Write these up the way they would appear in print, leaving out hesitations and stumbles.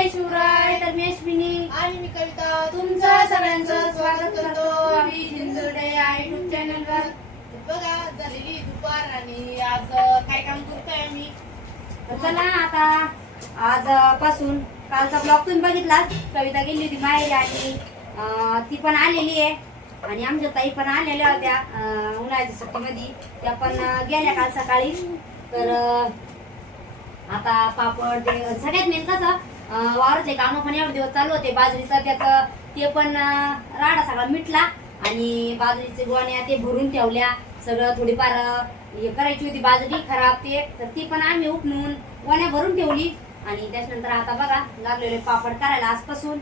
जय शिवराय. तर मी अश्विनी आणि मी कविता तुमचं सगळ्यांचं स्वागत करतो आम्ही जिंजुर्डे या युट्यूब चॅनलवर. बघा झालेली दुपार आणि आज काय काम करतोय आम्ही. तर चला आता आज पासून कालचा ब्लॉग तुम्ही बघितला. कविता गेली होती माहेरी आणि ती पण आलेली आहे आणि आमच्या ताई पण आलेल्या होत्या उन्हाळ्याच्या सुट्टीमध्ये. त्या पण गेल्या काल सकाळी. तर आता पापड ते सगळ्यात मेन कसं वावरचे कामं पण एवढे दिवस चालू होते. बाजरीचं त्याचं ते पण राडा सगळा मिटला आणि बाजरीचे गोण्या ते भरून ठेवल्या. सगळं थोडीफार हे करायची होती बाजरी खराब ते, तर ती पण आम्ही उपणून गोण्या भरून ठेवली. आणि त्याच्यानंतर आता बघा लागलेले पापड करायला आजपासून.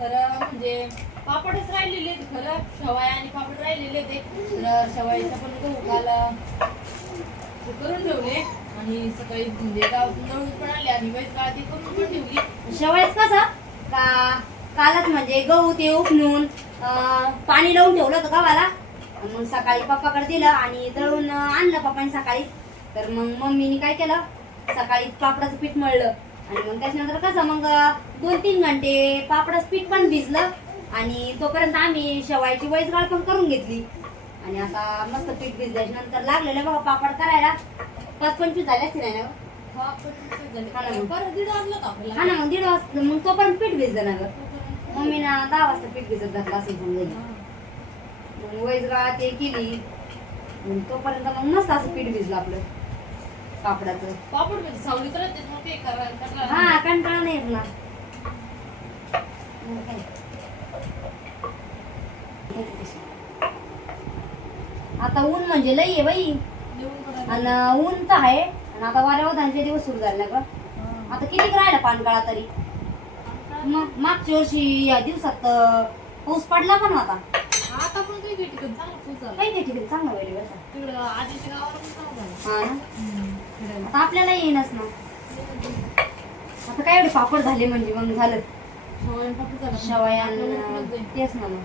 तर म्हणजे पापडच राहिलेले खरं, शेवया आणि पापड राहिलेले ते. तर शेवयाचं पण गहू काल करून ठेवले आणि सकाळी म्हणजे दळून पण आले आणि वैस काळ ती करून पण ठेवली. शेवयाच कसं का कालच म्हणजे गहू ते उपणून पाणी लावून ठेवलं होतं गव्हाला. मग सकाळी पप्पाकडे दिलं आणि दळून आणलं पप्पाने सकाळी. तर मग मम्मीने काय केलं, सकाळी पापडाचं पीठ मळलं आणि मग त्याच्यानंतर कसं मग 2-3 घंटे पापडाचं पीठ पण भिजलं आणि तोपर्यंत आम्ही शेवयाची वैसगाळ पण करून घेतली. आणि आता मस्त पीठ भिजल्याच्या नंतर लागलेलं बघा पापड करायला. 5-25 झाले असतील ना. हा ना मग 1:30 वाजता मग तोपर्यंत पीठ भिजलं ना ग. मम्मीनं 10 वाजता पीठ भिजत घातलं असेल समजा. मग वैसगाळ ते केली तोपर्यंत मग मस्त असं पीठ भिजलं आपलं पापडाचं. पापड म्हणजे सावलीत राहते मग ते करायला. हा कंटाळा नाही येत ना. आता ऊन म्हणजे लई आहे बाई. आणि ऊन तर आहे आणि आता वाऱ्यावधानचे दिवस सुरू झाले ना ग. आता किती राहिला पानकाळा तरी. मग मागच्या वर्षी या दिवसात पाऊस पडला पण होता. आता पण काही ठिकाणी चांगला पाऊस झाला. काही ठिकाणी चांगला वेळ बसा. तिकडं आजीच्या गावाला पण चांगला झाला. हा ना. आता आपल्याला येईनच ना. आता काय एवढे पापड झाले म्हणजे मग झालं शेवया पापड झाला. शेवया तेच ना. मग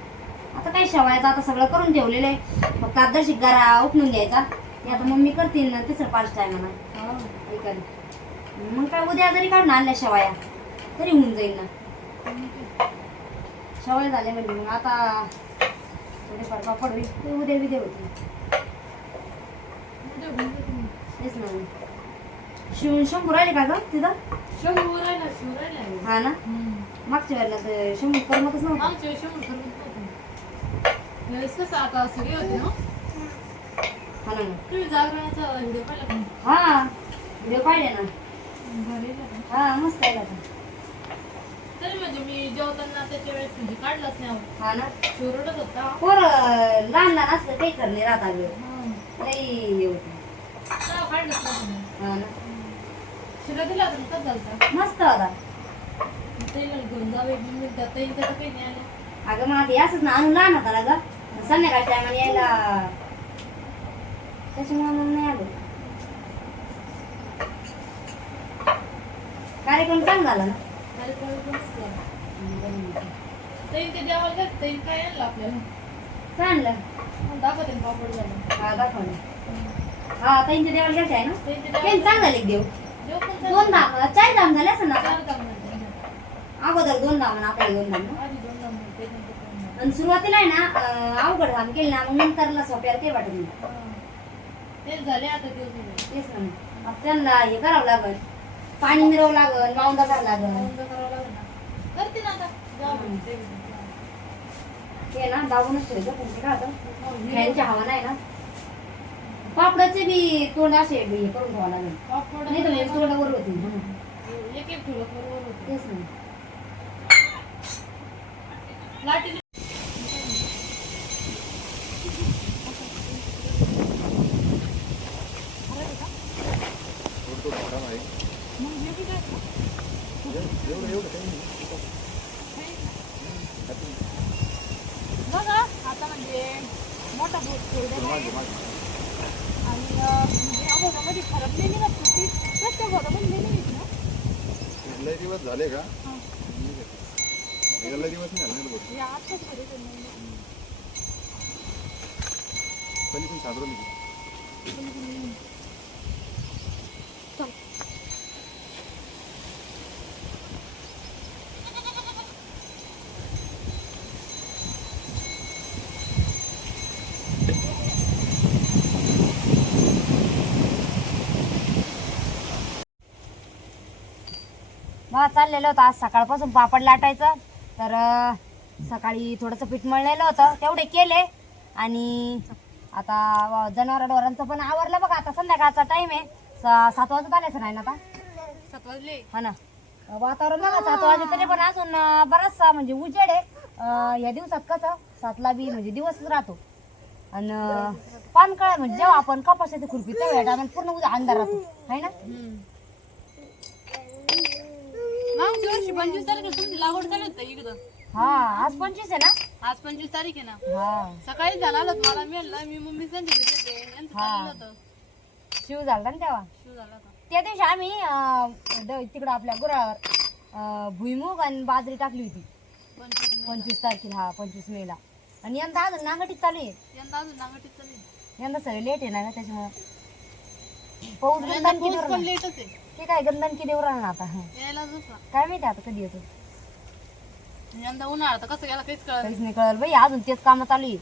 आता काय शेवयाचं आता सगळं करून ठेवलेलं आहे. फक्त आदर्शिक गारा उपणून द्यायचा. ते आता मम्मी करतील ना 3-5 टायमाला. मग काय उद्या जरी काढून आणल्या शेवया तरी होऊन जाईल ना. शेवया झाले म्हणजे मग आता थोडेफार पापड होईल ते उद्या बिद्या होतील. तेच ना. शिवून 100 राहिले का ग तिथं. 100 राहिला, 100 राहिला. हा ना. मागच्या वेळेला तर 100 करमतच नव्हतं. मागच्या वेळेस 100 करून होतं. वेळेस कसं आता सगळे होते ना. हा ना. तुम्ही जागरणाचा व्हिडिओ पाहिला का? हा व्हिडिओ पाहिले ना. भारी आहे का? हा मस्त आहे आता. तरी म्हणजे मी जेवताना त्याच्या वेळेस म्हणजे काढलाच नाही. हा ना. शिवरडच होता. पोर लहान असलं काही करणे राहता ग. लई हे होतं. काढलंच नाही. हा ना. शिरा दिला तर कसं झालं. मस्त होता. तेला घेऊन जावे मिळतात काही काही नाही आलं. अगं मग आता असंच ना आणून लहान होता ना ग. संध्याकाळच्या टायमाला यायला त्याच्यामुळे मग नाही आलो. कार्यक्रम चांगला झाला ना. ते देवाला जात ते काय आणलं आपल्याला. काय आणलं. दाखवते पापड झालं. हा दाखवलं. हा ताईंच्या देवाला गेलते आहे ना. ते चांगलं झाले देव. देव पण 2 धाम 4 धाम झाले असं ना. 4 धाम म्हणते. अगोदर 2 धाम आणि आपल्याला 2 धाम ना. आधी 2 धाम म्हणते नंतर आणि सुरुवातीला आहे ना अवघड धाम केली ना मग नंतरला सोप्याला काही वाटत नाही. तेच झाले आता दिवस. तेच ना. मग त्यांना हे करावं लागल, पाणी मिरवावं लागल, मावंदा करावं लागल. बंद करावं लागेल ना. करते ना आता. जाऊ दे. ते ना दाबूनच ठेवायचं पण ते काय होतं फॅनच्या हवा नाही ना. पापडाचे बी तोंड असे हे करून ठेवावं लागेल. पापड नाही तर तोंडावर होती. एक एक ठेवलं बरोबर होतं. तेच ना. लाटी बघा आता म्हणजे मोठा बोट ठेवलेला आहे. आणि म्हणजे अभोगामध्ये खराब नाही ना सुट्टी त्या घरामध्ये नाही निघत ना. लय दिवस झाले का. लय दिवस नाही झाले बोट. या आताच घरी पहिली पण साधारण मग चाललेलं होतं आज सकाळपासून पापड लाटायचं. तर सकाळी थोडंसं पीठ मळलेलं होतं तेवढे केले. आणि आता जनावरांचं पण आवरलं बघा. आता संध्याकाळचा टाइम आहे. 7 वाजत आल्याचं नाही ना आता. 7 वाजले. हा ना वातावरण बघा 7 वाजले तरी पण अजून बराचसा म्हणजे उजेड आहे. या दिवसात कसं 7ला बी म्हणजे दिवसच राहतो. आणि पानकळा म्हणजे जेव्हा आपण कपाशाची खुरपी तेव्हा टायमाला पूर्ण उद्या अंधार राहतो आहे ना. मागच्या वर्षी 25 तारखेला तुमची लागवड चालू होतं इकडं. हा आज 25 आहे ना. आज 25 तारीख आहे ना. हा सकाळी झाला मला मिळालं. मी मम्मी त्यांच्या घरी होते. यांचं चाललं होतं. शिव झाला ना तेव्हा. शिव झाला होता. त्या दिवशी आम्ही तिकडं आपल्या गुरावर भुईमुग आणि बाजरी टाकली होती 25 तारखेला. हा 25 मेला. आणि यंदा अजून नांगटीत चालू आहे. यंदा अजून नांगटीत चालू आहे. यंदा सगळे लेट आहे ना त्याच्यामुळे पाऊस यंदा गंधन पाऊस पण किती लेटच आहे. ते काय गंधन किती ना आता. यायला जसा काय माहिती आता कधी येतो. यंदा उन्हाळा तर कसं गेला काहीच कळलं काहीच नाही कळलं बाई. अजून तेच काम चालू आहे.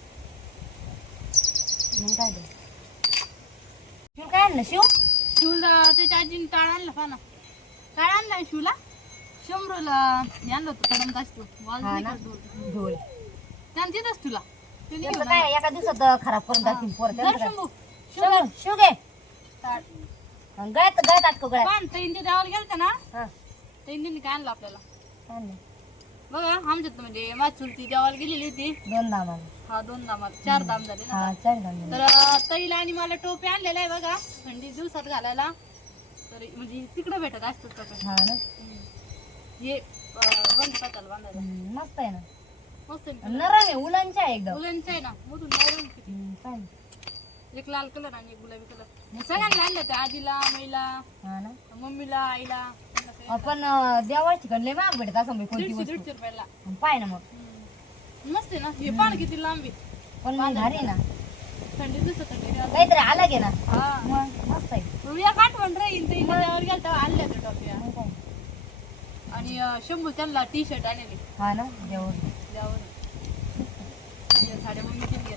मग काय ते शिव काय आणलं शिव. शिवला त्याच्या आजीने टाळ आणला पहा ना. टाळ आणला शिवला. शंभरूला हे आणलं होतं कडम तासतो वाज हा नाही ना करतो. ढोल त्यानं तिथंच तुला त्यांनी त्यांचं घेऊन काय एका दिवसात खराब करून टाकतील पोरं. आणलं. त्यांचं धर काय. शंभू शिव शिव घे टाळ गळ्यात गळ्यात अटको गळ्यात. पण तैन ते देवाला गेलते ना. हा तैन त्यांनी काय आणलं आपल्याला आणलं. बघा आमच्यात म्हणजे माझी चुलती देवाला गेलेली होती. 2 दामाला. हा 2 दामाला 4 दाम झाले ना. हा 4 दाम. तर तैला आणि मला टोपी आणलेला आहे बघा थंडी दिवसात घालायला. तर म्हणजे तिकडे भेटत असतो टोपी. हा ना हे बंद पाताल बांधायला मस्त आहे ना. मस्त आहे. नरम आहे उलांच्या आहे एकदम. मुलांचं आहे ना मधून नवरून किती. काय नाही. एक लाल कलर आणि एक गुलाबी कलर. सगळ्यांना आणलं ते आजीला मैला हा ना मम्मीला आईला त्यांना सगळ्यांना. आपण देवाची चिकन महाग भेटत असं बाई कोणती 150 वस्तू. रुपयाला. पाय ना मग. मस्त आहे ना. हे पान किती लांबी पण मग भारी आहे ना. थंडी दिवसात थंडी राहते. काहीतरी अलग आहे ना. हा मग मस्त आहे. एक आठवण राहील ते देवावर गेलं तेव्हा आणल्या त्या टोप्या. मग काय. आणि शंभू त्यांना टी शर्ट आणलेली हा ना देवर. देवावर. साड्या मम्मी घेतली.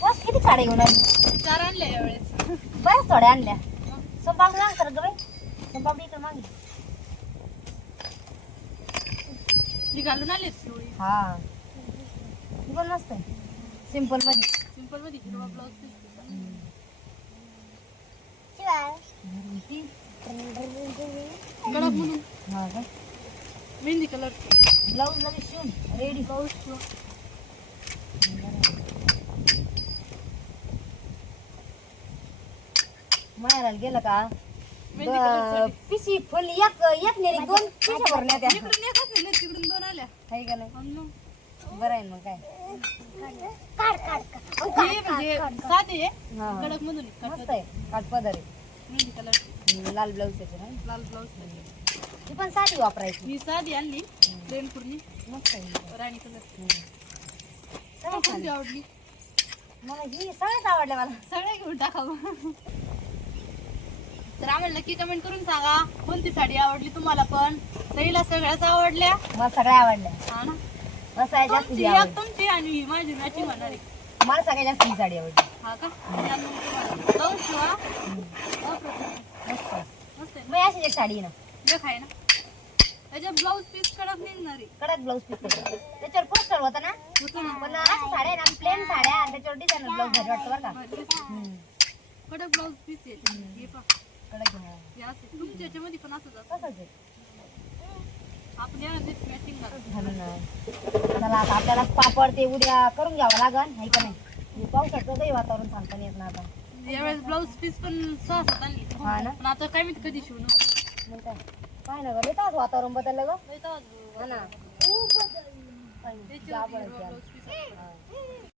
बस किती साड्या घेऊन आली. 4 आणल्या यावेळेस. बऱ्याच थोड्या आणल्या. सोपाक माग तर ग बाई. सोपाक इकडे मागे. ती घालून आली पिवळी. हा ही पण मस्त आहे सिंपल मध्ये. सिंपल मध्ये हिरवा ब्लाऊज पीस. ती कडक म्हणून हा का मेहंदी कलर ब्लाऊज लगेच शिवून रेडी. ब्लाऊज माहेराला गेलं का मेहंदी कलर पिशी फुल एक नेली 2 पिशा भरल्या त्या. इकडून एकच नेले तिकडून 2 आल्या. आहे का नाही. आणि मग बरं आहे मग काय. हे म्हणजे साधे आहे. हा कडक मधून मस्त आहे काठपदर आहे. मेहंदी कलर लाल ब्लाऊज त्याचे ना. लाल ब्लाऊज. ती पण साधी वापरायची. ही साधी आणली प्लेन पूर्णी मस्त आहे. राणी कलर. सगळ्यात कोणती छान. आवडली. मला ही सगळ्यात आवडल्या मला. सगळ्या घेऊन टाकावं. तर आम्हाला नक्की कमेंट करून सांगा कोणती साडी आवडली तुम्हाला. पण तरीला सगळ्याच आवडल्या. मला सगळ्या आवडल्या. हा ना. मस्त आहे जास्त तुमची ही एक आवडली. तुमची आणि ही माझी मॅचिंग होणार आहे. मला सगळ्यात जास्त ही साडी आवडली. हा का. ब्लाऊज शिवा. मस्त आहे. मस्त आहे मग अशीच एक साडी आहे ना. ना. खाय ना. त्याच्यात ब्लाऊज पीस कडक निघणार आहे. कडक ब्लाऊज पीस त्याच्यावर पोस्टर होतं ना. होतं ना. पण अशा साड्या आहे ना प्लेन साड्या आणि त्याच्यावर डिझाईन ब्लाऊज भारी वाटतं बरं का. भारी दिसतं. कडक ब्लाऊज पीस आहे. हे पहा. कडक घेऊन हे असं. तुमच्या याच्यामध्ये पण असंच असतं. तसंच आहे. आपण या मॅचिंग घालतो. घालून चला आता आपल्याला पापड ते उद्या करून घ्यावं लागन आहे का नाही. पावसाचं काही वातावरण सांगता नाही येत ना आता. यावेळेस ब्लाऊज पीस पण 6-7 आणली. हा ना. पण आता काय माहिती कधी शिवणं होतं. मग काय ना गं येतात वातावरण बदललं गं. नाही तर आज हा ना. त्याच्यावरती हिरवा ब्लाऊज पीस आहे. हा.